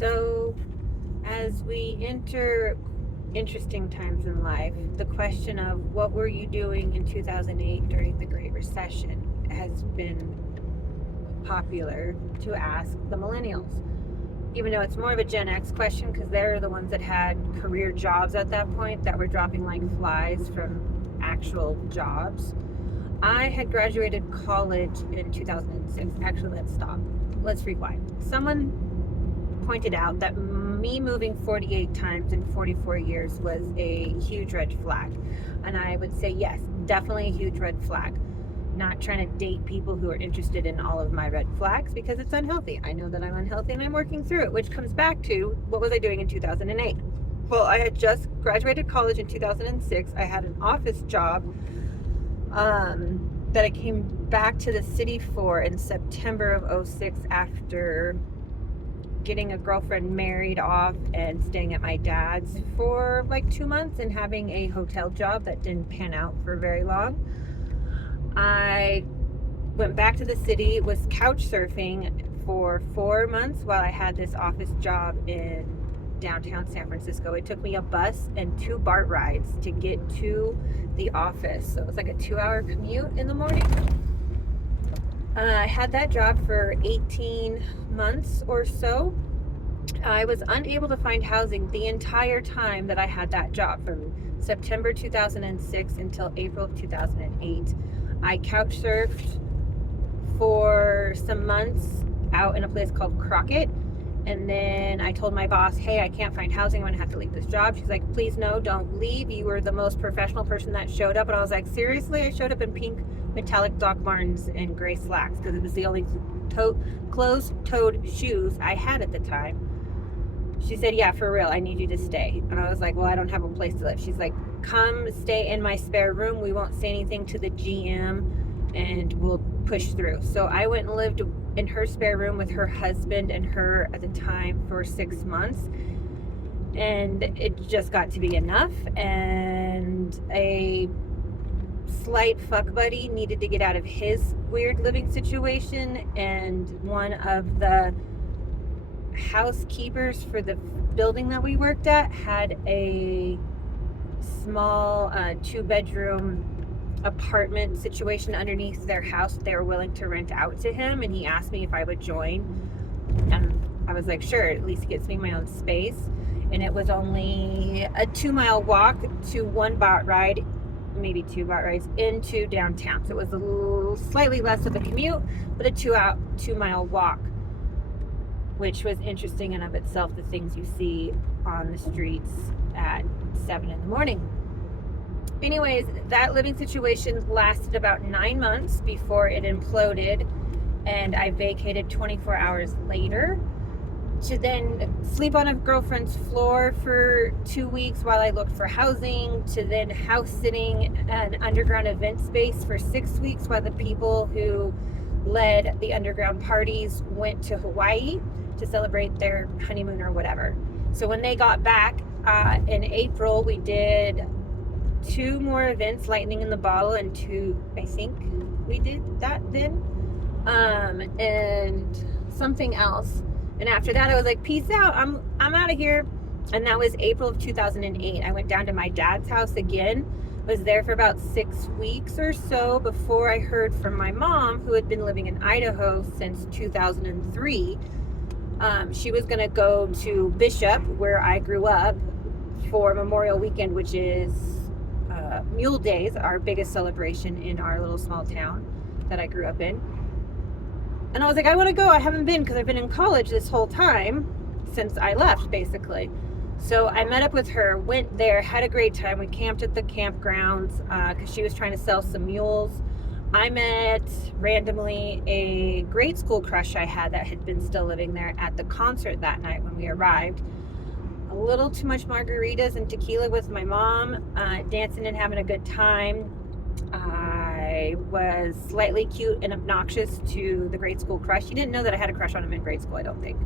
So, as we enter interesting times in life, the question of what were you doing in 2008 during the Great Recession has been popular to ask the millennials. Even though it's more of a Gen X question because they're the ones that had career jobs at that point that were dropping like flies from actual jobs. I had graduated college in 2006. Actually, let's stop. Let's rewind. Someone pointed out that me moving 48 times in 44 years was a huge red flag. And I would say, yes, definitely a huge red flag. Not trying to date people who are interested in all of my red flags because it's unhealthy. I know that I'm unhealthy and I'm working through it, which comes back to what was I doing in 2008? Well, I had just graduated college in 2006. I had an office job that I came back to the city for in September of 06 after getting a girlfriend married off and staying at my dad's for like 2 months and having a hotel job that didn't pan out for very long. I went back to the city, was couch surfing for 4 months while I had this office job in downtown San Francisco. It took me a bus and 2 BART rides to get to the office. So it was like a 2-hour commute in the morning. I had that job for 18 months or so. I was unable to find housing the entire time that I had that job, from September 2006 until April of 2008. I couch surfed for some months out in a place called Crockett. And then I told my boss, hey, I can't find housing. I'm going to have to leave this job. She's like, please, no, don't leave. You were the most professional person that showed up. And I was like, seriously? I showed up in pink metallic Doc Martens and gray slacks because it was the only closed-toed shoes I had at the time. She said, yeah, for real, I need you to stay. And I was like, well, I don't have a place to live. She's like, come stay in my spare room. We won't say anything to the GM and we'll push through. So I went and lived in her spare room with her husband and her at the time for 6 months. And it just got to be enough. And a slight fuck buddy needed to get out of his weird living situation. And one of the housekeepers for the building that we worked at had a small 2-bedroom apartment situation underneath their house that they were willing to rent out to him, and he asked me if I would join, and I was like, sure, at least it gets me my own space. And it was only a 2-mile walk to 1 BART ride, maybe 2 BART rides into downtown. So it was a little slightly less of a commute, but a 2-mile walk, which was interesting in of itself, the things you see on the streets at 7 in the morning. Anyways, that living situation lasted about 9 months before it imploded, and I vacated 24 hours later to then sleep on a girlfriend's floor for 2 weeks while I looked for housing, to then house sitting an underground event space for 6 weeks while the people who led the underground parties went to Hawaii to celebrate their honeymoon or whatever. So when they got back in April, we did 2 more events, Lightning in the Bottle, and 2, I think we did that then, and something else. And after that, I was like, peace out, I'm out of here. And that was April of 2008. I went down to my dad's house again, was there for about 6 weeks or so before I heard from my mom, who had been living in Idaho since 2003. She was going to go to Bishop, where I grew up, for Memorial Weekend, which is Mule Days, our biggest celebration in our little small town that I grew up in. And I was like, I want to go. I haven't been because I've been in college this whole time since I left, basically. So I met up with her, went there, had a great time. We camped at the campgrounds because she was trying to sell some mules. I met randomly a grade school crush I had that had been still living there at the concert that night when we arrived. A little too much margaritas and tequila with my mom, dancing and having a good time. I was slightly cute and obnoxious to the grade school crush. He didn't know that I had a crush on him in grade school, I don't think.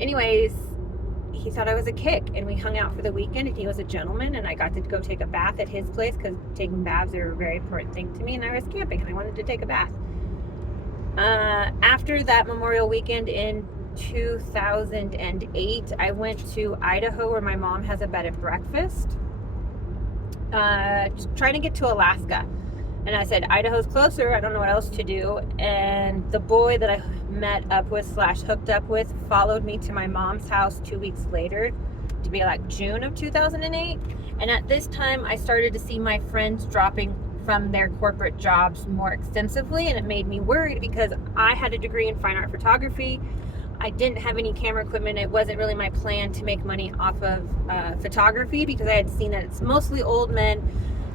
Anyways, he thought I was a kick, and we hung out for the weekend, and he was a gentleman, and I got to go take a bath at his place because taking baths are a very important thing to me, and I was camping and I wanted to take a bath. After that Memorial Weekend in 2008, I went to Idaho where my mom has a bed and breakfast, trying to get to Alaska. And I said, Idaho's closer. I don't know what else to do. And the boy that I met up with / hooked up with followed me to my mom's house 2 weeks later, to be like June of 2008. And at this time, I started to see my friends dropping from their corporate jobs more extensively. And it made me worried because I had a degree in fine art photography. I didn't have any camera equipment. It wasn't really my plan to make money off of photography, because I had seen that it's mostly old men.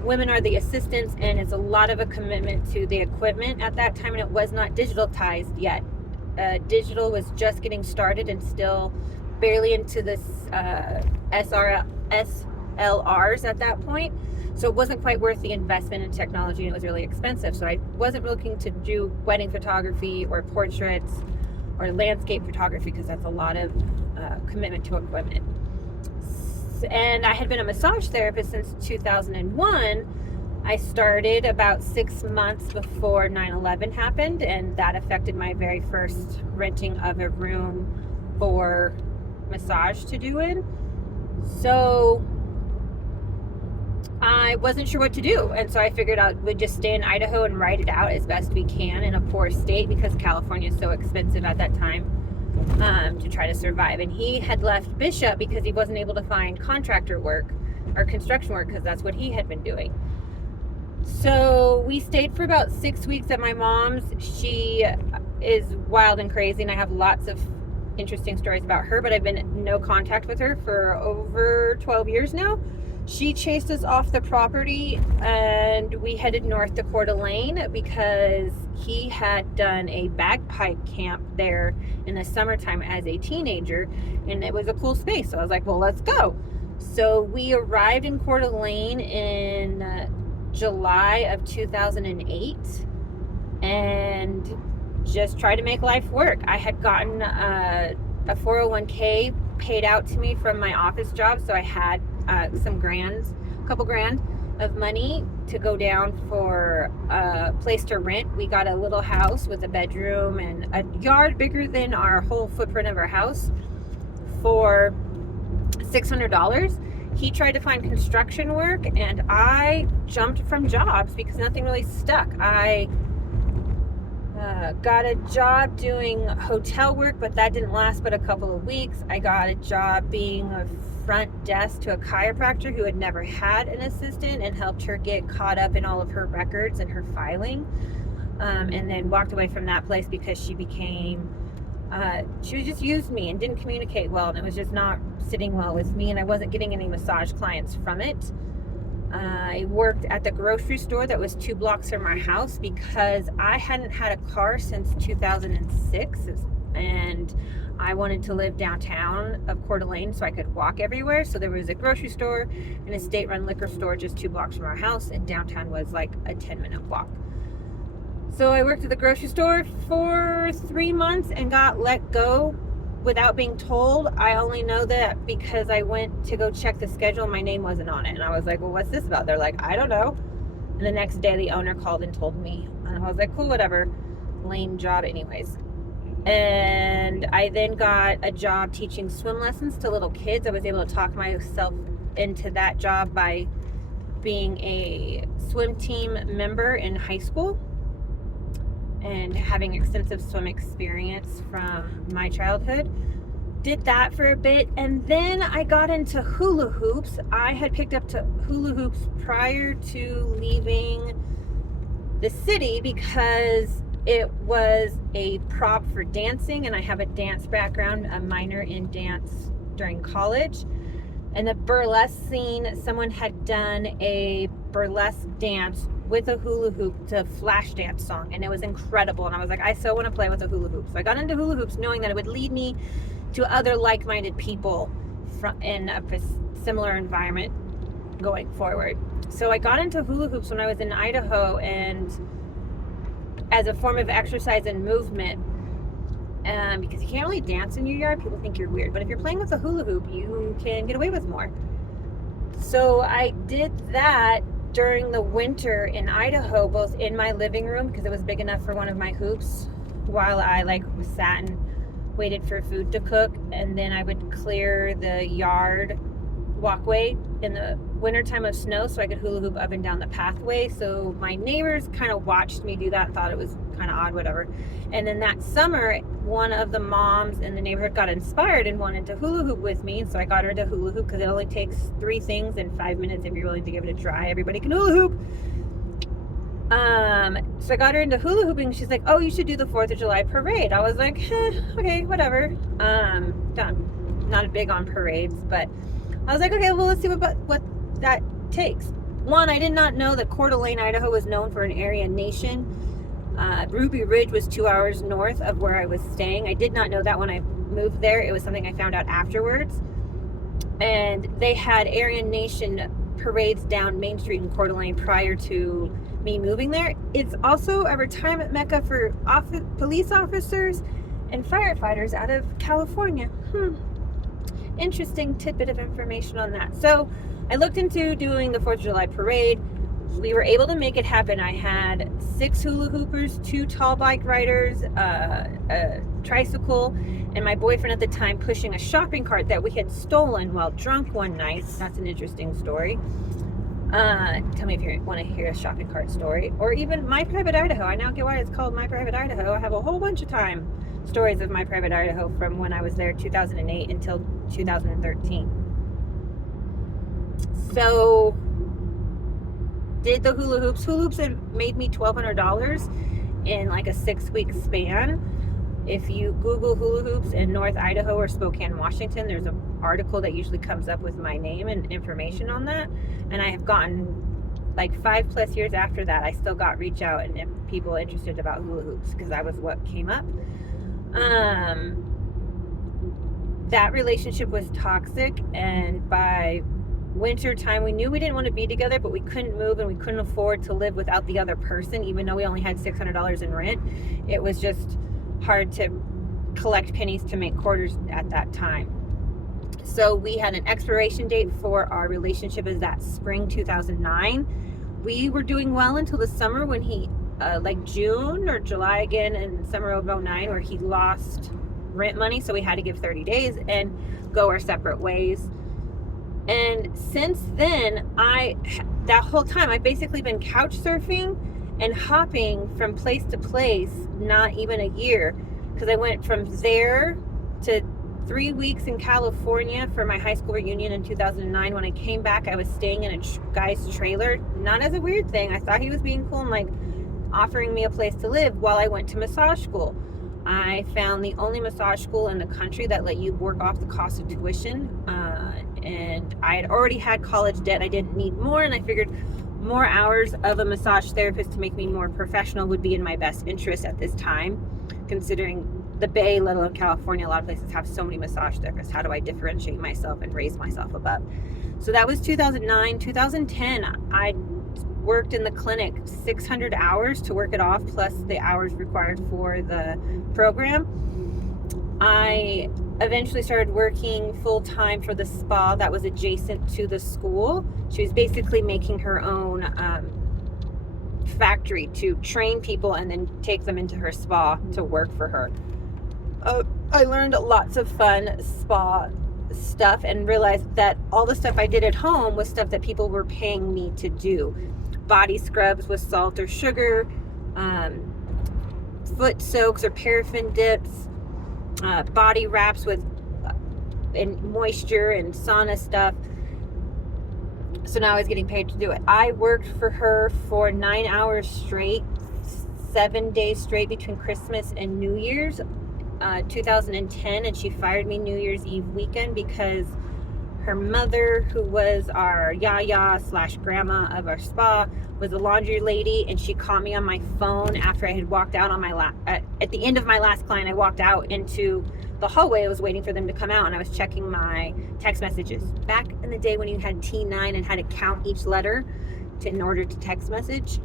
Women are the assistants, and it's a lot of a commitment to the equipment at that time, and it was not digitalized yet. Digital was just getting started and still barely into this SLRs at that point. So it wasn't quite worth the investment in technology, and it was really expensive. So I wasn't looking to do wedding photography or portraits or landscape photography, because that's a lot of commitment to equipment. And I had been a massage therapist since 2001. I started about 6 months before 9/11 happened, and that affected my very first renting of a room for massage to do in. So I wasn't sure what to do, and so I figured out we'd just stay in Idaho and ride it out as best we can in a poor state, because California is so expensive at that time, to try to survive. And he had left Bishop because he wasn't able to find contractor work or construction work, because that's what he had been doing. So we stayed for about 6 weeks at my mom's. She is wild and crazy, and I have lots of interesting stories about her, but I've been in no contact with her for over 12 years now. She chased us off the property, and we headed north to Coeur d'Alene because he had done a bagpipe camp there in the summertime as a teenager, and it was a cool space. So I was like, well, let's go. So we arrived in Coeur d'Alene in July of 2008 and just tried to make life work. I had gotten a 401k paid out to me from my office job, so I had a couple grand of money to go down for a place to rent. We got a little house with a bedroom and a yard bigger than our whole footprint of our house for $600. He tried to find construction work, and I jumped from jobs because nothing really stuck. I got a job doing hotel work, but that didn't last but a couple of weeks. I got a job being a front desk to a chiropractor who had never had an assistant, and helped her get caught up in all of her records and her filing, and then walked away from that place because she just used me and didn't communicate well, and it was just not sitting well with me, and I wasn't getting any massage clients from it. I worked at the grocery store that was 2 blocks from our house because I hadn't had a car since 2006, and I wanted to live downtown of Coeur d'Alene so I could walk everywhere. So there was a grocery store and a state-run liquor store just 2 blocks from our house, and downtown was like a 10-minute walk. So I worked at the grocery store for 3 months and got let go without being told. I only know that because I went to go check the schedule and my name wasn't on it. And I was like, well, what's this about? They're like, I don't know. And the next day the owner called and told me. And I was like, cool, whatever. Lame job anyways. And I then got a job teaching swim lessons to little kids. I was able to talk myself into that job by being a swim team member in high school and having extensive swim experience from my childhood. Did that for a bit, and then I got into hula hoops. I had picked up to hula hoops prior to leaving the city because it was a prop for dancing, and I have a dance background, a minor in dance during college. And the burlesque scene, someone had done a burlesque dance with a hula hoop to flash dance song, and it was incredible. And I was like, I so want to play with a hula hoop. So I got into hula hoops knowing that it would lead me to other like-minded people in a similar environment going forward. So I got into hula hoops when I was in Idaho, and as a form of exercise and movement, because you can't really dance in your yard. People think you're weird, but if you're playing with a hula hoop, you can get away with more. So I did that during the winter in Idaho, both in my living room because it was big enough for one of my hoops, while I sat and waited for food to cook, and then I would clear the yard walkway in the wintertime of snow so I could hula hoop up and down the pathway. So my neighbors kind of watched me do that and thought it was kind of odd, whatever. And then that summer, one of the moms in the neighborhood got inspired and wanted to hula hoop with me. So I got her to hula hoop, because it only takes 3 things in 5 minutes if you're willing to give it a try. Everybody can hula hoop. So I got her into hula hooping. She's like, oh, you should do the 4th of July parade. I was like, okay, whatever. Done. Not big on parades, but I was like, okay, well, let's see what that takes. One, I did not know that Coeur d'Alene, Idaho was known for an Aryan Nation. Ruby Ridge was 2 hours north of where I was staying. I did not know that when I moved there. It was something I found out afterwards. And they had Aryan Nation parades down Main Street in Coeur d'Alene prior to me moving there. It's also a retirement mecca for police officers and firefighters out of California. Interesting tidbit of information on that. So I looked into doing the 4th of July parade. We were able to make it happen. I had 6 hula hoopers, 2 tall bike riders, a tricycle, and my boyfriend at the time pushing a shopping cart that we had stolen while drunk one night. That's an interesting story. Tell me if you want to hear a shopping cart story, or even My Private Idaho. I now get why it's called My Private Idaho. I have a whole bunch of stories of My Private Idaho from when I was there 2008 until 2013. So did the hula hoops. Hula hoops had made me $1,200 in like a 6-week span. If you Google hula hoops in North Idaho or Spokane, Washington, there's an article that usually comes up with my name and information on that. And I have gotten, like 5+ years after that, I still got reach out and people interested about hula hoops, because that was what came up. That relationship was toxic, and by winter time we knew we didn't want to be together, but we couldn't move and we couldn't afford to live without the other person, even though we only had $600 in rent. It was just hard to collect pennies to make quarters at that time. So we had an expiration date for our relationship as that spring 2009. We were doing well until the summer when he like June or July again in summer of 2009, where he lost rent money, so we had to give 30 days and go our separate ways. And since then, that whole time I've basically been couch surfing and hopping from place to place, not even a year, because I went from there to 3 weeks in California for my high school reunion in 2009. When I came back, I was staying in a guy's trailer, not as a weird thing. I thought he was being cool and like offering me a place to live while I went to massage school. I found the only massage school in the country that let you work off the cost of tuition, and I had already had college debt. I didn't need more, and I figured more hours of a massage therapist to make me more professional would be in my best interest at this time, considering the Bay, let alone California. A lot of places have so many massage therapists. How do I differentiate myself and raise myself above? So that was 2009. 2010, I worked in the clinic 600 hours to work it off, plus the hours required for the program. I eventually started working full-time for the spa that was adjacent to the school. She was basically making her own factory to train people and then take them into her spa to work for her. I learned lots of fun spa stuff and realized that all the stuff I did at home was stuff that people were paying me to do. Body scrubs with salt or sugar, foot soaks or paraffin dips, body wraps with and moisture and sauna stuff. So now I was getting paid to do it. I worked for her for 9 hours straight, 7 days straight between Christmas and New Year's, 2010, and she fired me New Year's Eve weekend because her mother, who was our yaya / grandma of our spa, was a laundry lady, and she caught me on my phone after I had walked out on my at the end of my last client. I walked out into the hallway. I was waiting for them to come out, and I was checking my text messages. Back in the day when you had T9 and had to count each letter in order to text message.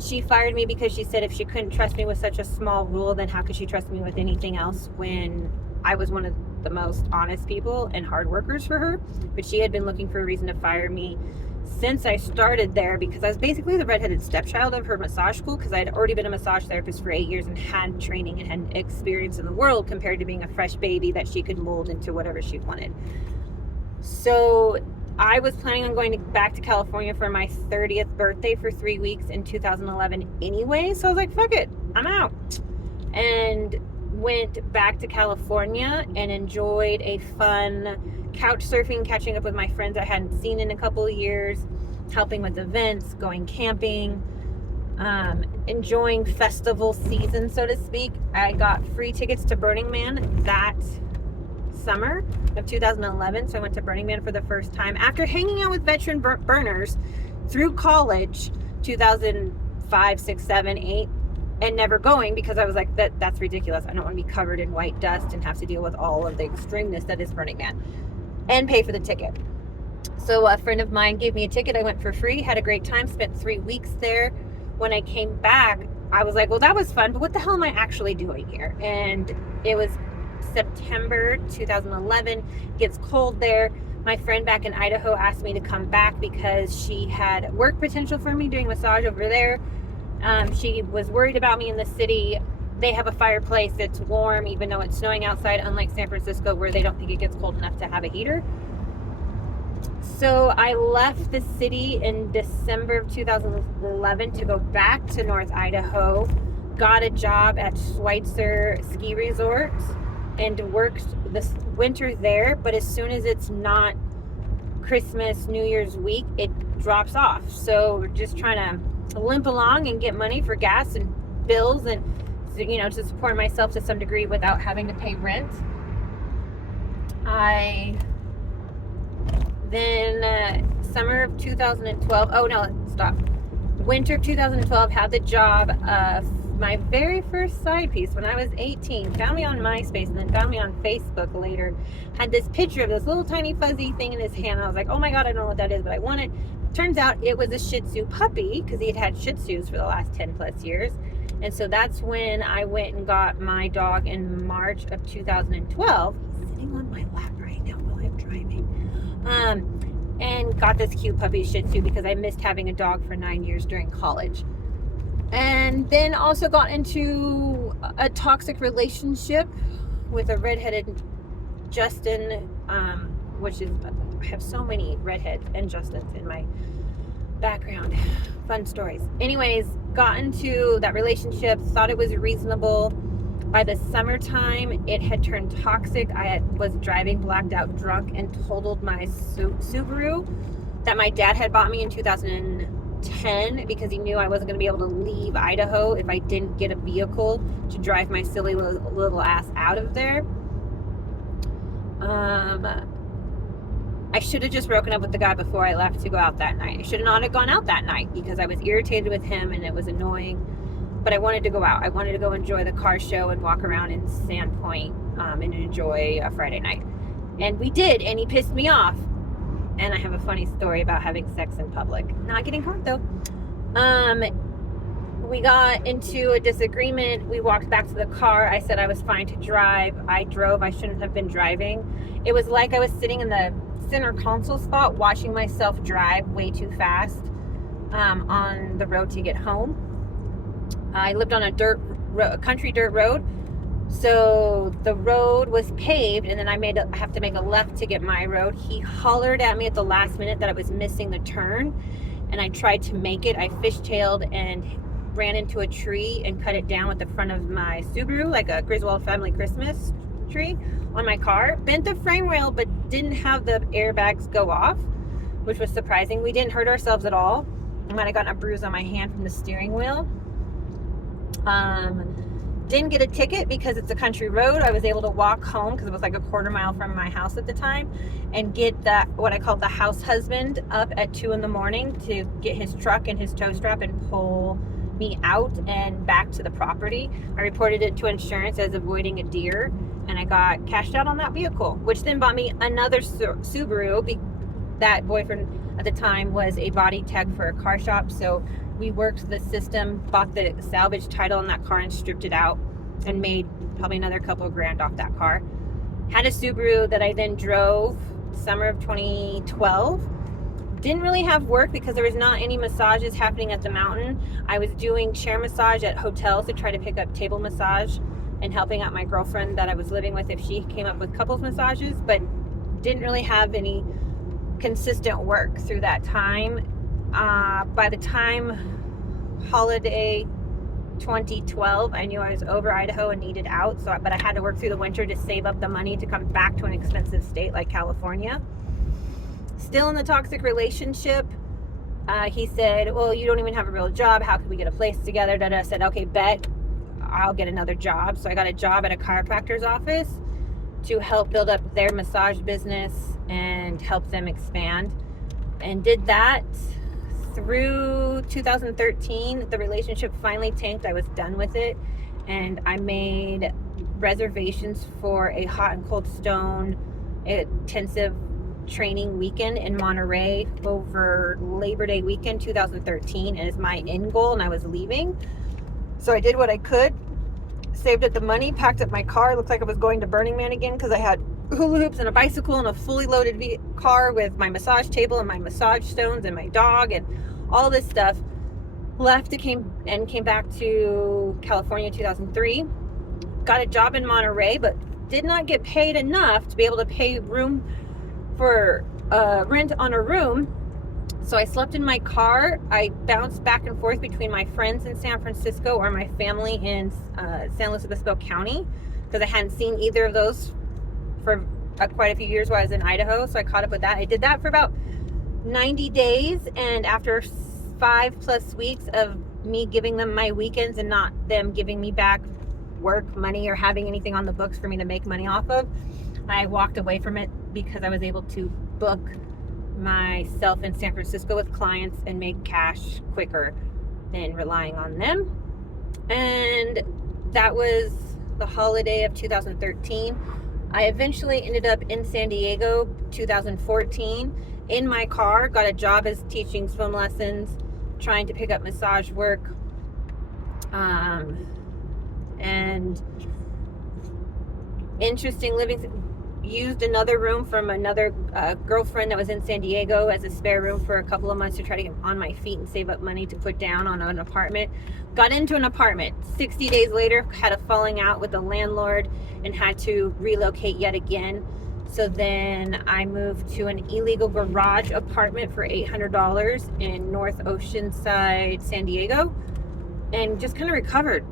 She fired me because she said if she couldn't trust me with such a small rule, then how could she trust me with anything else when I was one of the most honest people and hard workers for her. But she had been looking for a reason to fire me since I started there, because I was basically the redheaded stepchild of her massage school, because I'd already been a massage therapist for 8 years and had training and had experience in the world compared to being a fresh baby that she could mold into whatever she wanted. So I was planning on going back to California for my 30th birthday for 3 weeks in 2011 anyway. So I was like, fuck it, I'm out. And went back to California and enjoyed a fun couch surfing, catching up with my friends I hadn't seen in a couple of years, helping with events, going camping, enjoying festival season, so to speak. I got free tickets to Burning Man that summer of 2011, so I went to Burning Man for the first time after hanging out with veteran burners through college, 2005, 6, 7, 8, and never going because I was like, that's ridiculous. I don't want to be covered in white dust and have to deal with all of the extremeness that is Burning Man and pay for the ticket. So a friend of mine gave me a ticket. I went for free, had a great time, spent 3 weeks there. When I came back, I was like, well, that was fun, but what the hell am I actually doing here? And it was September 2011, gets cold there. My friend back in Idaho asked me to come back because she had work potential for me doing massage over there. She was worried about me in the city. They have a fireplace. It's warm, even though it's snowing outside, unlike San Francisco, where they don't think it gets cold enough to have a heater. So I left the city in December of 2011 to go back to North Idaho, got a job at Schweitzer Ski Resort, and worked this winter there. But as soon as it's not Christmas, New Year's week, it drops off. So we're just trying to limp along and get money for gas and bills and, you know, to support myself to some degree without having to pay rent. Summer of 2012, winter of 2012, had the job of my very first side piece when I was 18. Found me on MySpace and then found me on Facebook later. Had this picture of this little tiny fuzzy thing in his hand. I was like, oh my God, I don't know what that is, but I want it. Turns out it was a Shih Tzu puppy because he had had Shih Tzus for the last 10 plus years. And so that's when I went and got my dog in March of 2012. He's sitting on my lap right now while I'm driving. And got this cute puppy Shih Tzu because I missed having a dog for 9 years during college. And then also got into a toxic relationship with a redheaded Justin, which is, I have so many redheads and Justins in my background. Fun stories. Anyways, got into that relationship, thought it was reasonable. By the summertime, it had turned toxic. I was driving blacked out drunk and totaled my Subaru that my dad had bought me in 2010 because he knew I wasn't going to be able to leave Idaho if I didn't get a vehicle to drive my silly little ass out of there. I should have just broken up with the guy before I left to go out that night. I should not have gone out that night because I was irritated with him and it was annoying. But I wanted to go out. I wanted to go enjoy the car show and walk around in Sandpoint and enjoy a Friday night. And we did, and he pissed me off. And I have a funny story about having sex in public. Not getting caught, though. We got into a disagreement. We walked back to the car. I said I was fine to drive. I drove. I shouldn't have been driving. It was like I was sitting in the center console spot watching myself drive way too fast on the road to get home. I lived on a country dirt road, so the road was paved, and then I have to make a left to get my road. He hollered at me at the last minute that I was missing the turn, and I tried to make it. I fishtailed and ran into a tree and cut it down with the front of my Subaru, like a Griswold family Christmas tree on my car. Bent the frame rail, but didn't have the airbags go off, which was surprising. We didn't hurt ourselves at all. I might have gotten a bruise on my hand from the steering wheel. Didn't get a ticket because it's a country road. I was able to walk home because it was like a quarter mile from my house at the time and get what I called the house husband up at 2 a.m. to get his truck and his tow strap and pull me out and back to the property. I reported it to insurance as avoiding a deer, and I got cashed out on that vehicle, which then bought me another Subaru. That boyfriend at the time was a body tech for a car shop, so we worked the system, bought the salvage title on that car and stripped it out and made probably another couple of grand off that car. Had a Subaru that I then drove summer of 2012 Didn't really have work because there was not any massages happening at the mountain. I was doing chair massage at hotels to try to pick up table massage and helping out my girlfriend that I was living with if she came up with couples massages, but didn't really have any consistent work through that time. By the time holiday 2012, I knew I was over Idaho and needed out. But I had to work through the winter to save up the money to come back to an expensive state like California. Still in the toxic relationship. He said, well, you don't even have a real job. How can we get a place together? I said, okay, bet. I'll get another job. So I got a job at a chiropractor's office to help build up their massage business and help them expand. And did that through 2013. The relationship finally tanked. I was done with it. And I made reservations for a hot and cold stone intensive training weekend in Monterey over Labor Day weekend 2013, and it's my end goal, and I was leaving. So I did what I could, saved up the money, packed up my car. It looked like I was going to Burning Man again because I had hula hoops and a bicycle and a fully loaded car with my massage table and my massage stones and my dog and all this stuff. Left, came back to California in 2003. Got a job in Monterey, but did not get paid enough to be able to pay room for rent on a room. So I slept in my car. I bounced back and forth between my friends in San Francisco or my family in San Luis Obispo County because I hadn't seen either of those for quite a few years while I was in Idaho. So I caught up with that. I did that for about 90 days, and after 5+ weeks of me giving them my weekends and not them giving me back work money or having anything on the books for me to make money off of, I walked away from it because I was able to book myself in San Francisco with clients and make cash quicker than relying on them. And that was the holiday of 2013. I eventually ended up in San Diego 2014 in my car, got a job as teaching swim lessons, trying to pick up massage work, and interesting living. Used another room from another girlfriend that was in San Diego as a spare room for a couple of months to try to get on my feet and save up money to put down on an apartment. Got into an apartment. 60 days later, had a falling out with the landlord and had to relocate yet again. So then I moved to an illegal garage apartment for $800 in North Oceanside, San Diego, and just kind of recovered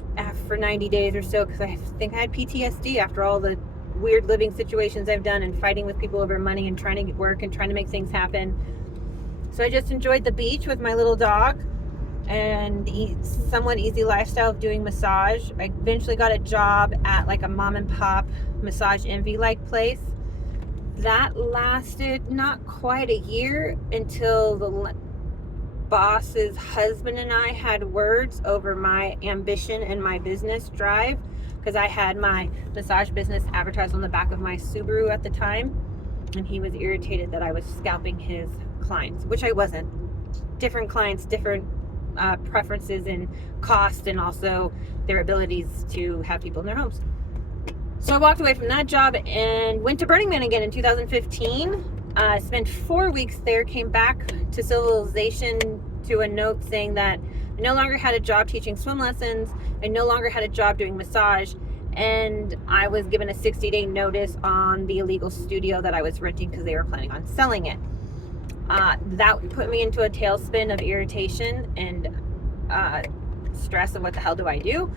for 90 days or so because I think I had PTSD after all the weird living situations I've done and fighting with people over money and trying to get work and trying to make things happen. So I just enjoyed the beach with my little dog and somewhat easy lifestyle of doing massage. I eventually got a job at like a mom and pop massage envy like place. That lasted not quite a year until the boss's husband and I had words over my ambition and my business drive, because I had my massage business advertised on the back of my Subaru at the time, and he was irritated that I was scalping his clients, which I wasn't. Different clients, different preferences and cost, and also their abilities to have people in their homes. So I walked away from that job and went to Burning Man again in 2015. Spent 4 weeks there, came back to Civilization to a note saying that I no longer had a job teaching swim lessons. I no longer had a job doing massage. And I was given a 60-day notice on the illegal studio that I was renting because they were planning on selling it. That put me into a tailspin of irritation and stress of what the hell do I do?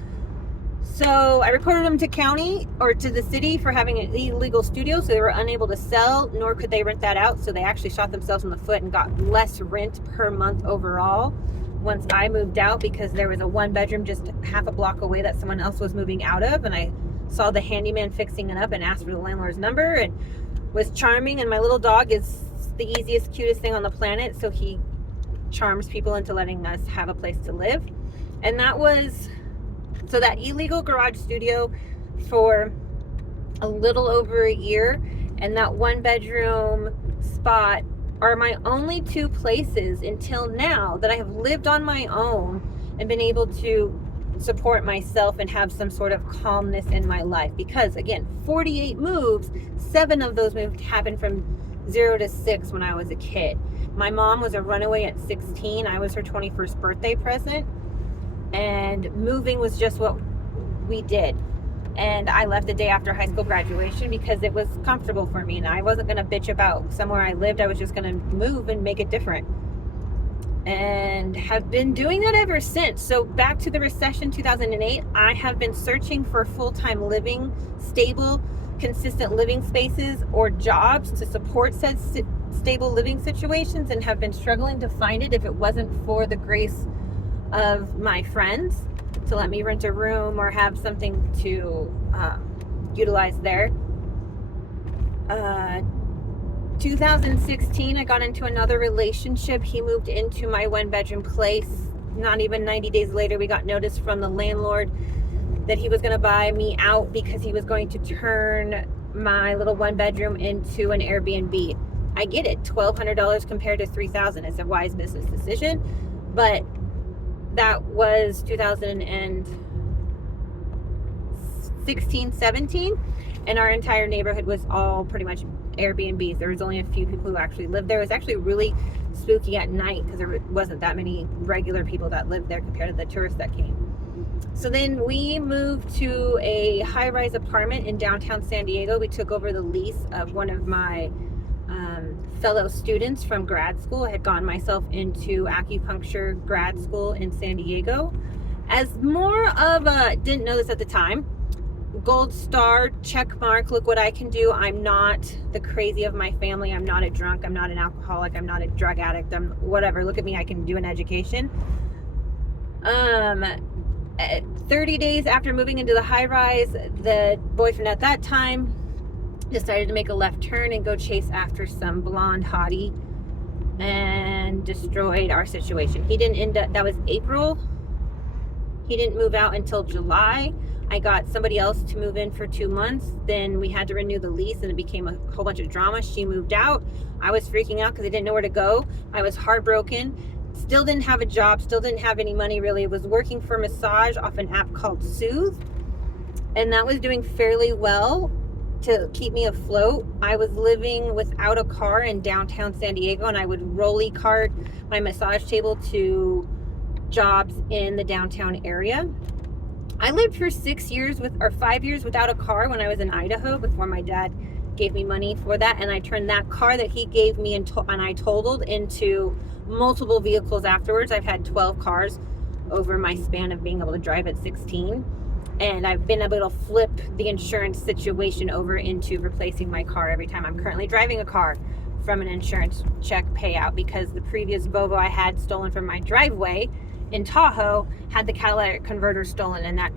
So I reported them to county or to the city for having an illegal studio, so they were unable to sell, nor could they rent that out. So they actually shot themselves in the foot and got less rent per month overall once I moved out, because there was a 1-bedroom just half a block away that someone else was moving out of, and I saw the handyman fixing it up and asked for the landlord's number and was charming. And my little dog is the easiest, cutest thing on the planet, so he charms people into letting us have a place to live. And that was so that illegal garage studio for a little over a year, and that 1-bedroom spot are my only 2 places until now that I have lived on my own and been able to support myself and have some sort of calmness in my life. Because again, 48 moves, 7 of those moves happened from 0 to 6 when I was a kid. My mom was a runaway at 16. I was her 21st birthday present. And moving was just what we did. And I left the day after high school graduation because it was comfortable for me. And I wasn't going to bitch about somewhere I lived. I was just going to move and make it different. And have been doing that ever since. So back to the recession 2008, I have been searching for full-time living, stable, consistent living spaces or jobs to support said stable living situations, and have been struggling to find it if it wasn't for the grace of my friends to let me rent a room or have something to utilize there. 2016, I got into another relationship. He moved into my 1-bedroom place. Not even 90 days later, we got notice from the landlord that he was going to buy me out because he was going to turn my little 1-bedroom into an Airbnb. I get it. $1,200 compared to $3,000. It's a wise business decision. But that was 2016, 17. And our entire neighborhood was all pretty much Airbnbs. There was only a few people who actually lived there. It was actually really spooky at night because there wasn't that many regular people that lived there compared to the tourists that came. So then we moved to a high-rise apartment in downtown San Diego. We took over the lease of one of my fellow students from grad school. I had gone myself into acupuncture grad school in San Diego as more of a, didn't know this at the time, gold star, check mark, look what I can do. I'm not the crazy of my family. I'm not a drunk. I'm not an alcoholic. I'm not a drug addict. I'm whatever. Look at me. I can do an education. 30 days after moving into the high rise, the boyfriend at that time decided to make a left turn and go chase after some blonde hottie and destroyed our situation. He didn't end up, that was April. He didn't move out until July. I got somebody else to move in for 2 months. Then we had to renew the lease and it became a whole bunch of drama. She moved out. I was freaking out because I didn't know where to go. I was heartbroken. Still didn't have a job. Still didn't have any money really. Was working for massage off an app called Soothe. And that was doing fairly well to keep me afloat. I was living without a car in downtown San Diego, and I would rolly cart my massage table to jobs in the downtown area. I lived for 5 years without a car when I was in Idaho before my dad gave me money for that, and I turned that car that he gave me and I totaled into multiple vehicles afterwards. I've had 12 cars over my span of being able to drive at 16. And I've been able to flip the insurance situation over into replacing my car every time. I'm currently driving a car from an insurance check payout because the previous Volvo I had stolen from my driveway in Tahoe had the catalytic converter stolen, and that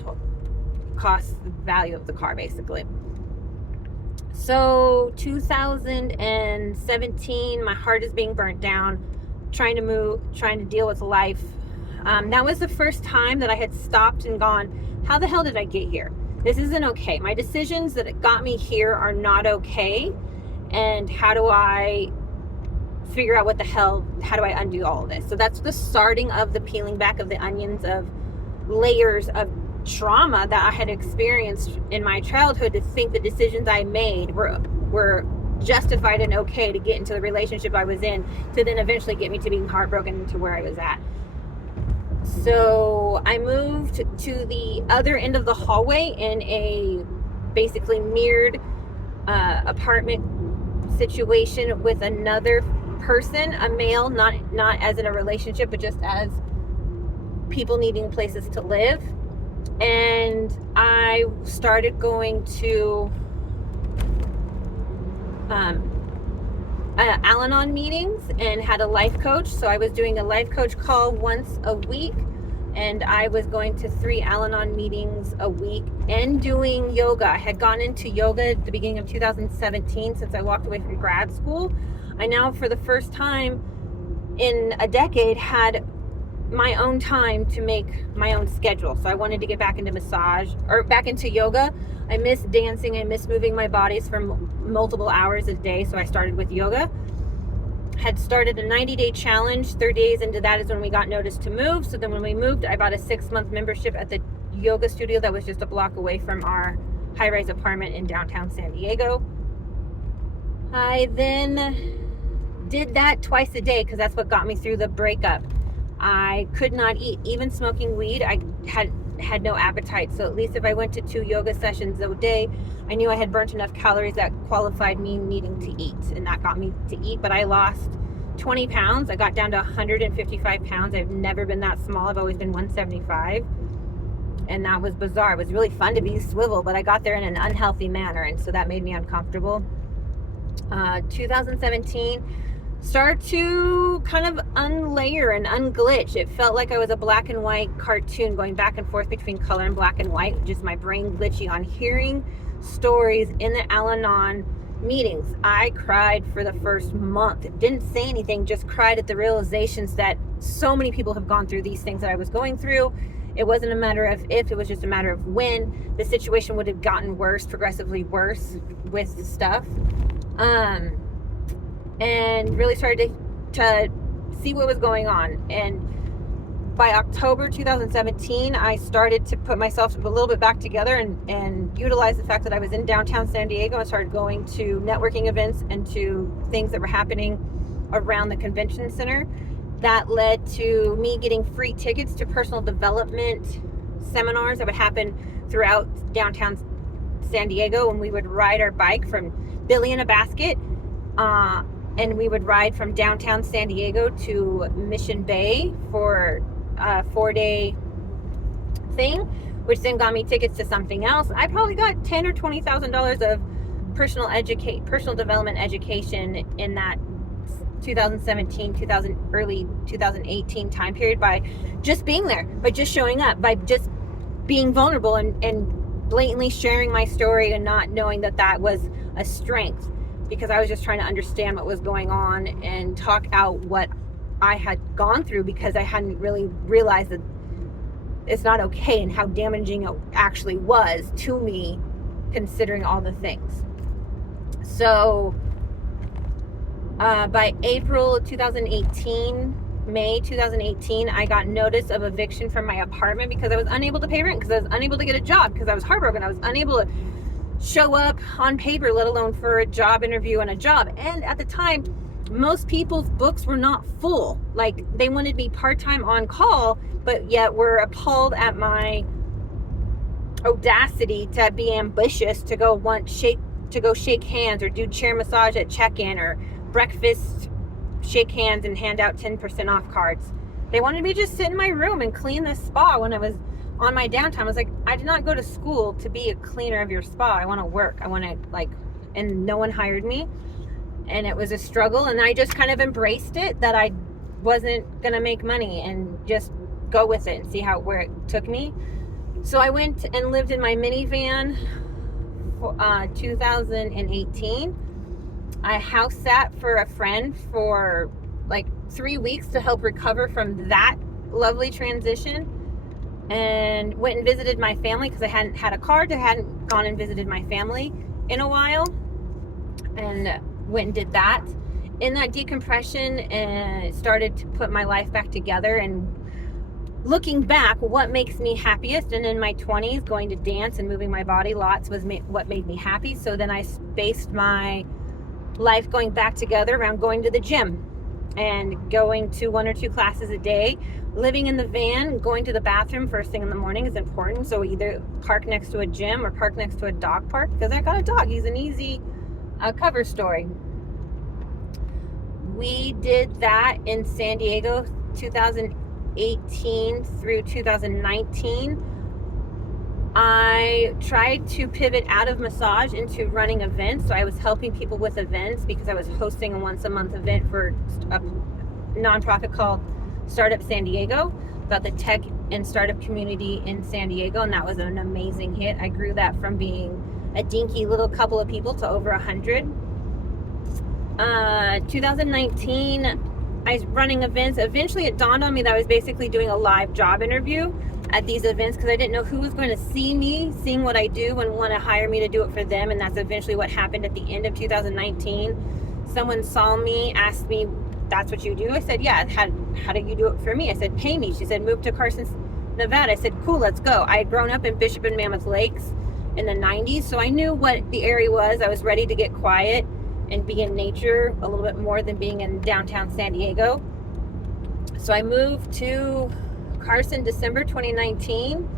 cost the value of the car basically. So 2017, my heart is being burnt down, trying to deal with life. That was the first time that I had stopped and gone, how the hell did I get here? This isn't okay. My decisions that got me here are not okay. And how do I figure out how do I undo all of this? So that's the starting of the peeling back of the onions of layers of trauma that I had experienced in my childhood to think the decisions I made were justified and okay to get into the relationship I was in, to then eventually get me to being heartbroken to where I was at. So I moved to the other end of the hallway in a basically mirrored apartment situation with another person, a male, not as in a relationship, but just as people needing places to live. And I started going to Al-Anon meetings and had a life coach. So I was doing a life coach call once a week, and I was going to 3 Al-Anon meetings a week and doing yoga. I had gone into yoga at the beginning of 2017 since I walked away from grad school. I now, for the first time in a decade, had my own time to make my own schedule. So I wanted to get back into massage or back into yoga. I miss dancing. I miss moving my bodies for multiple hours a day. So I started with yoga. Had started a 90-day challenge. 30 days into that is when we got notice to move. So then when we moved, I bought a 6-month membership at the yoga studio that was just a block away from our high-rise apartment in downtown San Diego. I then did that twice a day because that's what got me through the breakup. I could not eat. Even smoking weed, I had no appetite. So at least if I went to 2 yoga sessions a day, I knew I had burnt enough calories that qualified me needing to eat, and that got me to eat. But I lost 20 pounds. I got down to 155 pounds. I've never been that small. I've always been 175. And that was bizarre. It was really fun to be swivel, but I got there in an unhealthy manner, and so that made me uncomfortable. 2017 started to kind of unlayer and unglitch. It felt like I was a black and white cartoon going back and forth between color and black and white, just my brain glitchy on hearing stories in the Al-Anon meetings. I cried for the first month. Didn't say anything, just cried at the realizations that so many people have gone through these things that I was going through. It wasn't a matter of if, it was just a matter of when. The situation would have gotten worse, progressively worse with the stuff. And really started to see what was going on. And by October 2017, I started to put myself a little bit back together and utilize the fact that I was in downtown San Diego and started going to networking events and to things that were happening around the convention center. That led to me getting free tickets to personal development seminars that would happen throughout downtown San Diego, when we would ride our bike from Billy in a Basket, and we would ride from downtown San Diego to Mission Bay for a 4-day thing, which then got me tickets to something else. I probably got $10,000 or $20,000 of personal development education in that 2017, early 2018 time period, by just being there, by just showing up, by just being vulnerable and blatantly sharing my story, and not knowing that that was a strength, because I was just trying to understand what was going on and talk out what I had gone through, because I hadn't really realized that it's not okay and how damaging it actually was to me, considering all the things. So by April 2018, May 2018, I got notice of eviction from my apartment because I was unable to pay rent, because I was unable to get a job, because I was heartbroken. I was unable to show up on paper, let alone for a job interview and a job. And at the time, most people's books were not full. Like, they wanted me part-time on call, but yet were appalled at my audacity to be ambitious, to go shake hands or do chair massage at check-in, or breakfast, shake hands and hand out 10% off cards. They wanted me to just sit in my room and clean the spa when I was on my downtime. I was like, I did not go to school to be a cleaner of your spa. I want to work. I want to and no one hired me. And it was a struggle. And I just kind of embraced it, that I wasn't going to make money, and just go with it and see where it took me. So I went and lived in my minivan for 2018. I house sat for a friend for like 3 weeks to help recover from that lovely transition, and went and visited my family, because I hadn't had a car. I hadn't gone and visited my family in a while, and went and did that. In that decompression, and started to put my life back together, and looking back, what makes me happiest. And in my 20s, going to dance and moving my body lots was what made me happy. So then I spaced my life going back together around going to the gym and going to 1 or 2 classes a day. Living in the van, going to the bathroom first thing in the morning is important. So either park next to a gym or park next to a dog park, because I got a dog. He's an easy cover story. We did that in San Diego 2018 through 2019. I tried to pivot out of massage into running events. So I was helping people with events, because I was hosting a once a month event for a nonprofit called Startup San Diego, about the tech and startup community in San Diego. And that was an amazing hit. I grew that from being a dinky little couple of people to over 100. 2019, I was running events. Eventually it dawned on me that I was basically doing a live job interview at these events, because I didn't know who was going to see me, seeing what I do, and want to hire me to do it for them. And that's eventually what happened at the end of 2019. Someone saw me, asked me, that's what you do? I said, yeah. How do you do it for me? I said, pay me. She said, move to Carson, Nevada. I said, cool, let's go. I had grown up in Bishop and Mammoth Lakes in the 90s, so I knew what the area was. I was ready to get quiet and be in nature a little bit more than being in downtown San Diego. So I moved to Carson December 2019,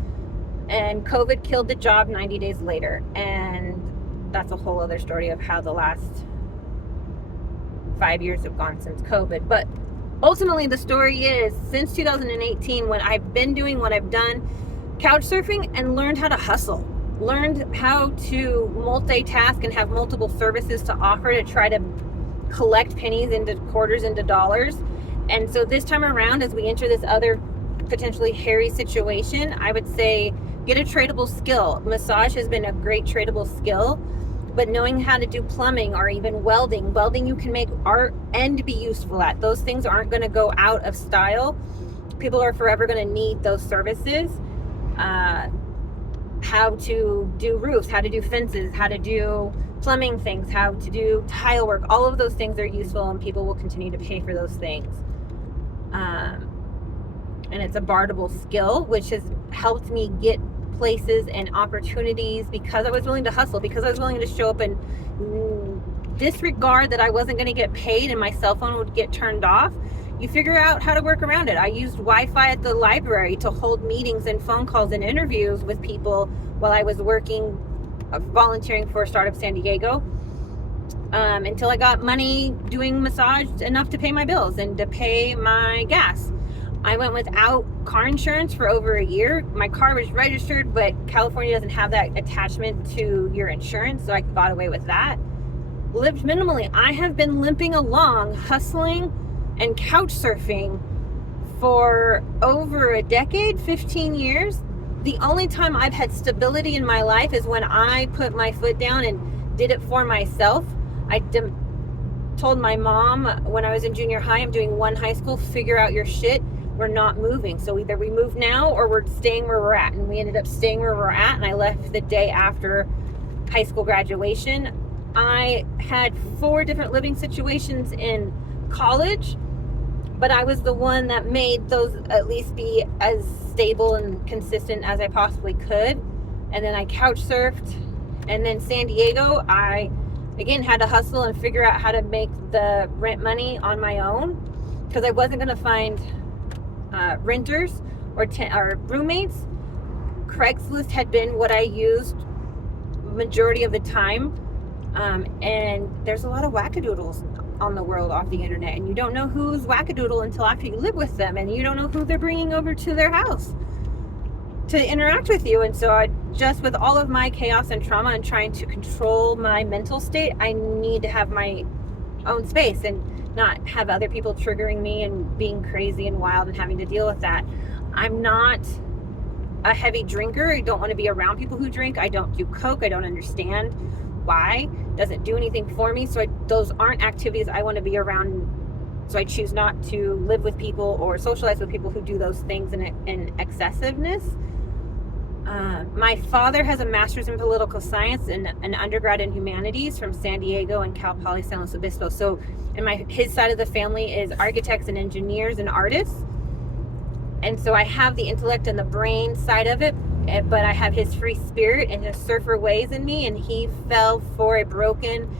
and COVID killed the job 90 days later. And that's a whole other story of how the last 5 years have gone since COVID. But ultimately, the story is, since 2018, when I've been doing what I've done, couch surfing, and learned how to hustle, learned how to multitask and have multiple services to offer to try to collect pennies into quarters into dollars. And so this time around, as we enter this other potentially hairy situation, I would say get a tradable skill. Massage has been a great tradable skill, but knowing how to do plumbing or even welding you can make art and be useful at. Those things aren't going to go out of style. People are forever going to need those services. How to do roofs, how to do fences, how to do plumbing things, how to do tile work. All of those things are useful, and people will continue to pay for those things. And it's a barterable skill, which has helped me get places and opportunities because I was willing to hustle, because I was willing to show up and disregard that I wasn't going to get paid and my cell phone would get turned off. You figure out how to work around it. I used Wi-Fi at the library to hold meetings and phone calls and interviews with people while I was working, volunteering for Startup San Diego, until I got money doing massage enough to pay my bills and to pay my gas. I went without car insurance for over a year. My car was registered, but California doesn't have that attachment to your insurance, so I got away with that. Lived minimally. I have been limping along, hustling and couch surfing for over a decade, 15 years. The only time I've had stability in my life is when I put my foot down and did it for myself. I told my mom when I was in junior high, I'm doing one high school, figure out your shit. We're not moving. So either we move now or we're staying where we're at. And we ended up staying where we're at. And I left the day after high school graduation. I had 4 different living situations in college, but I was the one that made those at least be as stable and consistent as I possibly could. And then I couch surfed. And then San Diego, I again had to hustle and figure out how to make the rent money on my own, because I wasn't going to find renters or roommates. Craigslist had been what I used majority of the time. And there's a lot of wackadoodles on the world off the internet, and you don't know who's wackadoodle until after you live with them, and you don't know who they're bringing over to their house to interact with you. And so I just, with all of my chaos and trauma and trying to control my mental state, I need to have my own space and not have other people triggering me and being crazy and wild and having to deal with that. I'm not a heavy drinker. I don't want to be around people who drink. I don't do coke. I don't understand why. It doesn't do anything for me. So those aren't activities I want to be around. So I choose not to live with people or socialize with people who do those things in excessiveness. My father has a master's in political science and an undergrad in humanities from San Diego and Cal Poly San Luis Obispo. So, his side of the family is architects and engineers and artists. And so I have the intellect and the brain side of it, but I have his free spirit and his surfer ways in me. And he fell for a broken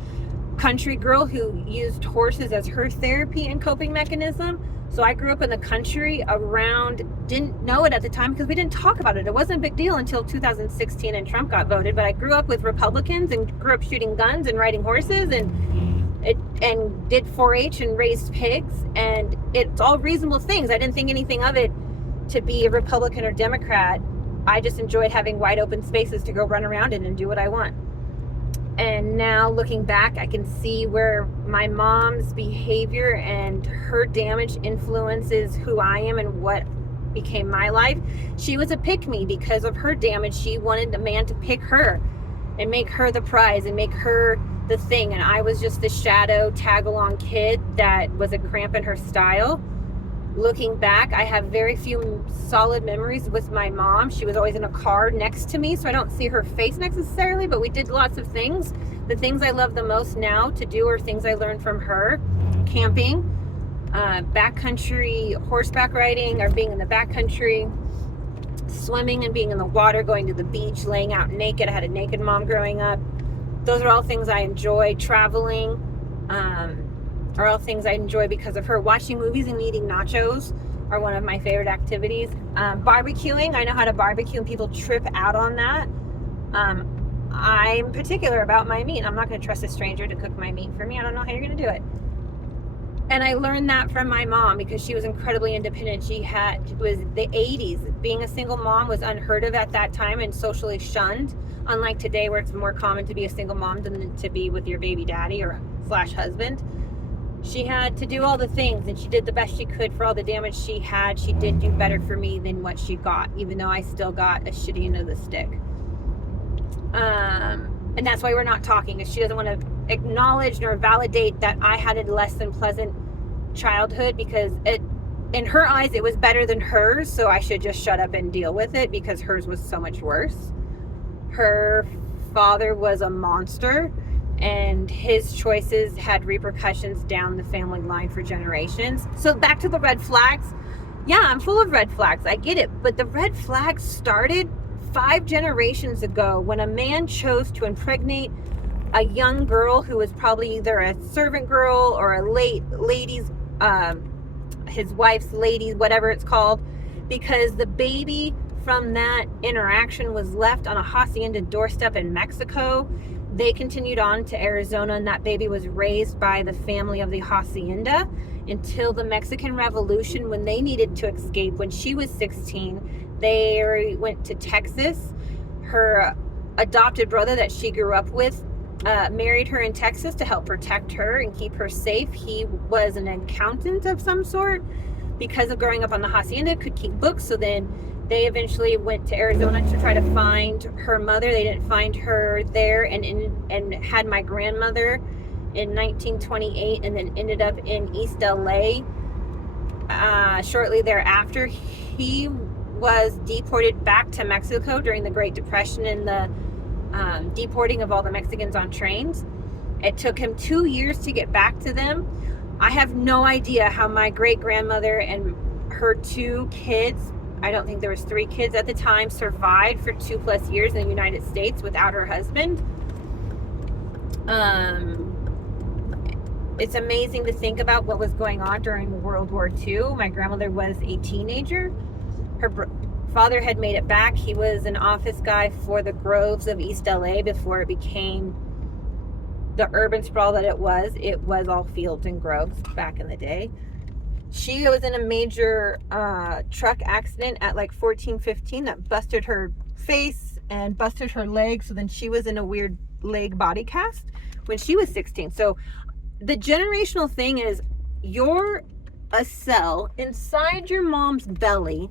country girl who used horses as her therapy and coping mechanism. So I grew up in the country around, didn't know it at the time because we didn't talk about it. It wasn't a big deal until 2016 and Trump got voted. But I grew up with Republicans and grew up shooting guns and riding horses and did 4-H and raised pigs. And it's all reasonable things. I didn't think anything of it to be a Republican or Democrat. I just enjoyed having wide open spaces to go run around in and do what I want. And now looking back, I can see where my mom's behavior and her damage influences who I am and what became my life. She was a pick-me because of her damage. She wanted a man to pick her and make her the prize and make her the thing. And I was just the shadow tag-along kid that was a cramp in her style. Looking back, I have very few solid memories with my mom. She was always in a car next to me, so I don't see her face necessarily, but we did lots of things. The things I love the most now to do are things I learned from her. Camping, backcountry horseback riding or being in the backcountry, swimming and being in the water, going to the beach, laying out naked. I had a naked mom growing up. Those are all things I enjoy. Traveling, are all things I enjoy because of her. Watching movies and eating nachos are one of my favorite activities. Barbecuing, I know how to barbecue, and people trip out on that. I'm particular about my meat. I'm not going to trust a stranger to cook my meat for me. I don't know how you're going to do it. And I learned that from my mom because she was incredibly independent. It was the 80s. Being a single mom was unheard of at that time and socially shunned, unlike today where it's more common to be a single mom than to be with your baby daddy or / husband. She had to do all the things, and she did the best she could for all the damage she had. She did do better for me than what she got, even though I still got a shitty end of the stick. And that's why we're not talking, because she doesn't want to acknowledge nor validate that I had a less than pleasant childhood, because in her eyes it was better than hers, so I should just shut up and deal with it because hers was so much worse. Her father was a monster, and his choices had repercussions down the family line for generations. So back to the red flags. Yeah, I'm full of red flags. I get it. But the red flags started 5 generations ago when a man chose to impregnate a young girl who was probably either a servant girl or a his wife's lady, whatever it's called, because the baby from that interaction was left on a hacienda doorstep in Mexico. They continued on to Arizona, and that baby was raised by the family of the hacienda until the Mexican Revolution, when they needed to escape. When she was 16, they went to Texas. Her adopted brother that she grew up with married her in Texas to help protect her and keep her safe. He was an accountant of some sort. Because of growing up on the hacienda, could keep books. So then they eventually went to Arizona to try to find her mother. They didn't find her there, and had my grandmother in 1928, and then ended up in East LA shortly thereafter. He was deported back to Mexico during the Great Depression and the deporting of all the Mexicans on trains. It took him 2 years to get back to them. I have no idea how my great grandmother and her 2 kids, I don't think there was 3 kids at the time, survived for 2+ years in the United States without her husband. It's amazing to think about what was going on during World War II. My grandmother was a teenager. Her father had made it back. He was an office guy for the Groves of East LA before it became the urban sprawl that it was. It was all fields and groves back in the day. She was in a major truck accident at like 14, 15 that busted her face and busted her leg. So then she was in a weird leg body cast when she was 16. So the generational thing is, you're a cell inside your mom's belly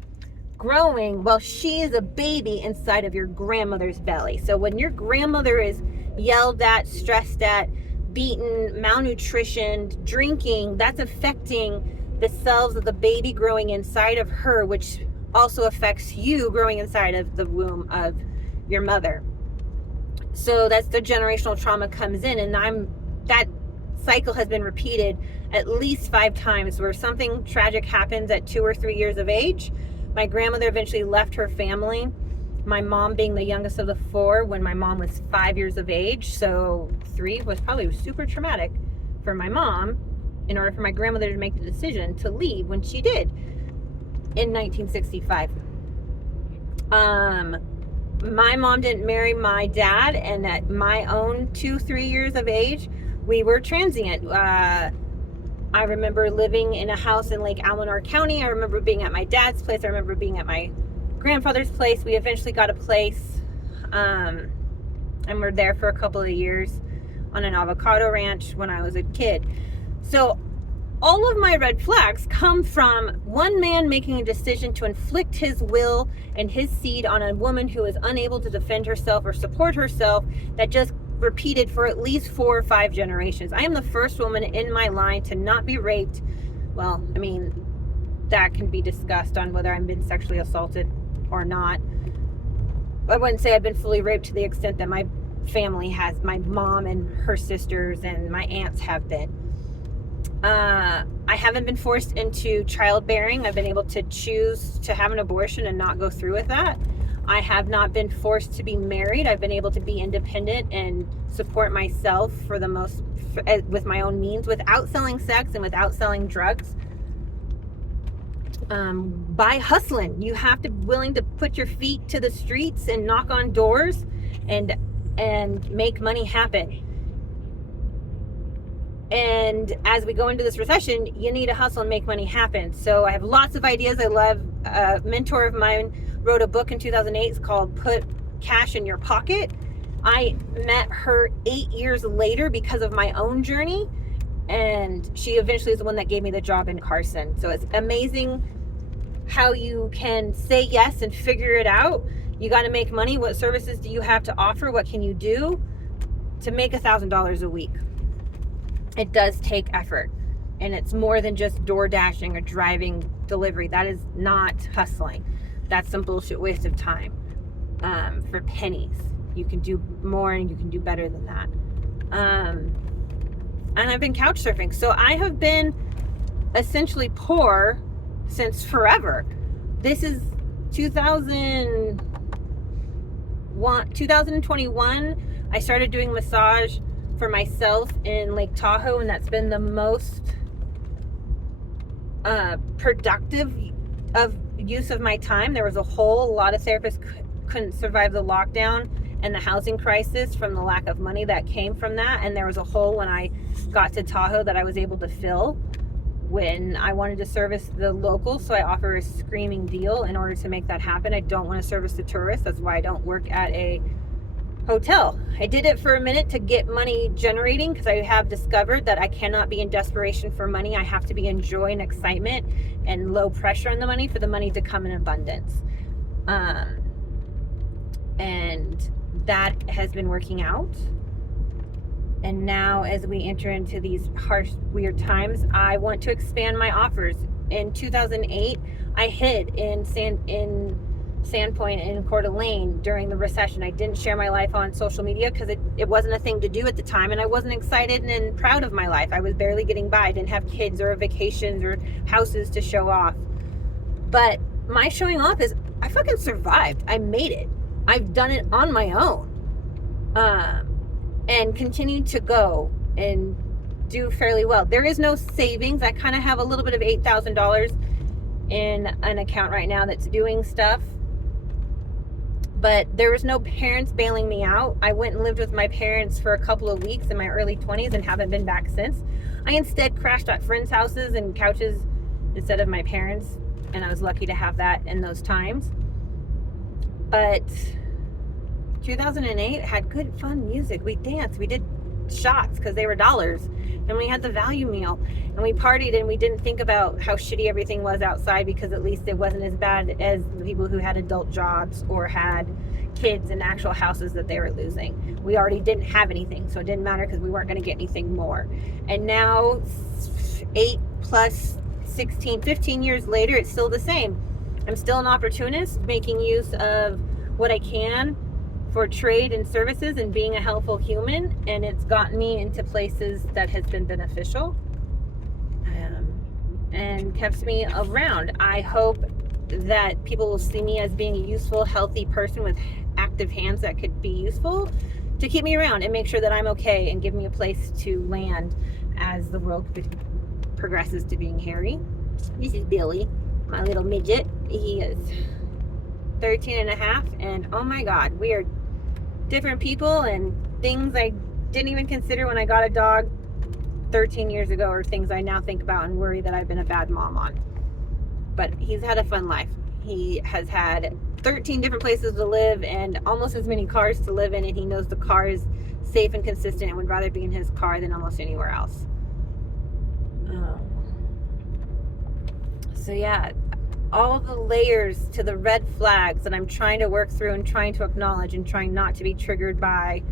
growing while she is a baby inside of your grandmother's belly. So when your grandmother is yelled at, stressed at, beaten, malnutritioned, drinking, that's affecting the cells of the baby growing inside of her, which also affects you growing inside of the womb of your mother. So that's the generational trauma comes in, and that cycle has been repeated at least 5 times, where something tragic happens at 2 or 3 years of age. My grandmother eventually left her family, my mom being the youngest of the 4 when my mom was 5 years of age. So 3 was probably super traumatic for my mom, in order for my grandmother to make the decision to leave when she did in 1965. My mom didn't marry my dad, and at my own 2-3 years of age, we were transient. I remember living in a house in Lake Almanor County. I remember being at my dad's place. I remember being at my grandfather's place. We eventually got a place, and we're there for a couple of years on an avocado ranch when I was a kid. So all of my red flags come from one man making a decision to inflict his will and his seed on a woman who is unable to defend herself or support herself, that just repeated for at least 4 or 5 generations. I am the first woman in my line to not be raped. Well, I mean, that can be discussed on whether I've been sexually assaulted or not. I wouldn't say I've been fully raped to the extent that my family has, my mom and her sisters and my aunts have been. I haven't been forced into childbearing. I've been able to choose to have an abortion and not go through with that. I have not been forced to be married. I've been able to be independent and support myself for with my own means, without selling sex and without selling drugs. By hustling. You have to be willing to put your feet to the streets and knock on doors and make money happen. And as we go into this recession, you need to hustle and make money happen. So I have lots of ideas. I love a mentor of mine wrote a book in 2008. It's called Put Cash in Your Pocket. I met her 8 years later because of my own journey, and she eventually is the one that gave me the job in Carson. So it's amazing how you can say yes and figure it out. You got to make money. What services do you have to offer? What can you do to make $1,000 a week? It does take effort, and it's more than just door dashing or driving delivery. That is not hustling. That's some bullshit waste of time for pennies. You can do more and you can do better than that. And I've been couch surfing. So I have been essentially poor since forever. This is 2021. I started doing massage for myself in Lake Tahoe, and that's been the most productive of use of my time. There was a lot of therapists couldn't survive the lockdown and the housing crisis from the lack of money that came from that, and there was a hole when I got to Tahoe that I was able to fill when I wanted to service the locals. So I offer a screaming deal in order to make that happen. I don't want to service the tourists. That's why I don't work at a hotel. I did it for a minute to get money generating, because I have discovered that I cannot be in desperation for money. I have to be in joy and excitement and low pressure on the money for the money to come in abundance. And that has been working out. And now, as we enter into these harsh, weird times, I want to expand my offers. In 2008, I hid in Sandpoint and Coeur d'Alene during the recession. I didn't share my life on social media because it wasn't a thing to do at the time, and I wasn't excited and proud of my life. I was barely getting by. I didn't have kids or vacations or houses to show off. But my showing off is I fucking survived. I made it. I've done it on my own. And continue to go and do fairly well. There is no savings. I kind of have a little bit of $8,000 in an account right now that's doing stuff. But there was no parents bailing me out. I went and lived with my parents for a couple of weeks in my early 20s and haven't been back since. I instead crashed at friends' houses and couches instead of my parents, and I was lucky to have that in those times. But 2008 had good fun music. We danced, we did shots because they were dollars, and we had the value meal, and we partied, and we didn't think about how shitty everything was outside, because at least it wasn't as bad as the people who had adult jobs or had kids in actual houses that they were losing. We already didn't have anything, so it didn't matter because we weren't going to get anything more. And now 8 plus 16, 15 years later, it's still the same. I'm still an opportunist, making use of what I can for trade and services and being a helpful human, and it's gotten me into places that has been beneficial and kept me around. I hope that people will see me as being a useful, healthy person with active hands that could be useful to keep me around and make sure that I'm okay and give me a place to land as the world progresses to being hairy. This is Billy, my little midget. He is 13 and a half, and oh my god, we are different people, and things I didn't even consider when I got a dog 13 years ago are things I now think about and worry that I've been a bad mom on. But he's had a fun life. He has had 13 different places to live and almost as many cars to live in, and he knows the car is safe and consistent and would rather be in his car than almost anywhere else. So yeah, all the layers to the red flags that I'm trying to work through and trying to acknowledge and trying not to be triggered by.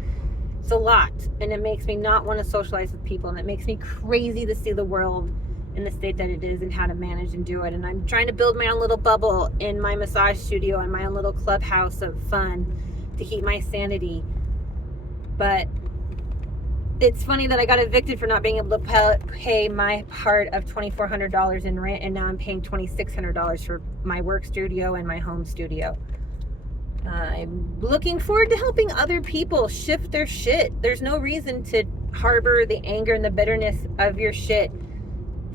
It's a lot, and it makes me not want to socialize with people, and it makes me crazy to see the world in the state that it is and how to manage and do it. And I'm trying to build my own little bubble in my massage studio and my own little clubhouse of fun to keep my sanity. But it's funny that I got evicted for not being able to pay my part of $2,400 in rent, and now I'm paying $2,600 for my work studio and my home studio. I'm looking forward to helping other people shift their shit. There's no reason to harbor the anger and the bitterness of your shit.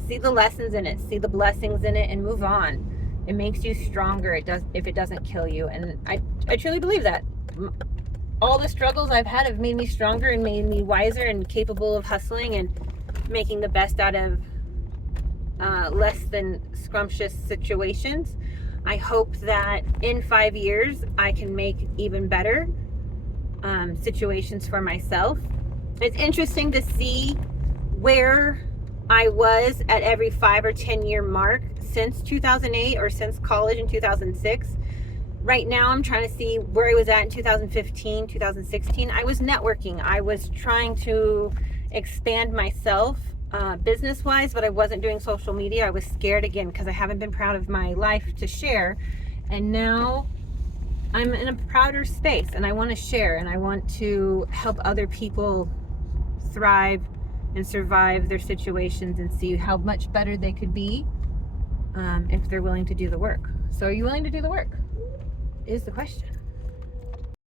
See the lessons in it, see the blessings in it, and move on. It makes you stronger. It does, if it doesn't kill you. And I truly believe that. All the struggles I've had have made me stronger and made me wiser and capable of hustling and making the best out of less than scrumptious situations. I hope that in 5 years I can make even better situations for myself. It's interesting to see where I was at every 5 or 10 year mark since 2008 or since college in 2006. Right now I'm trying to see where I was at in 2015, 2016. I was networking. I was trying to expand myself business-wise, but I wasn't doing social media. I was scared again because I haven't been proud of my life to share. And now I'm in a prouder space and I want to share and I want to help other people thrive and survive their situations and see how much better they could be if they're willing to do the work. So are you willing to do the work? Is the question.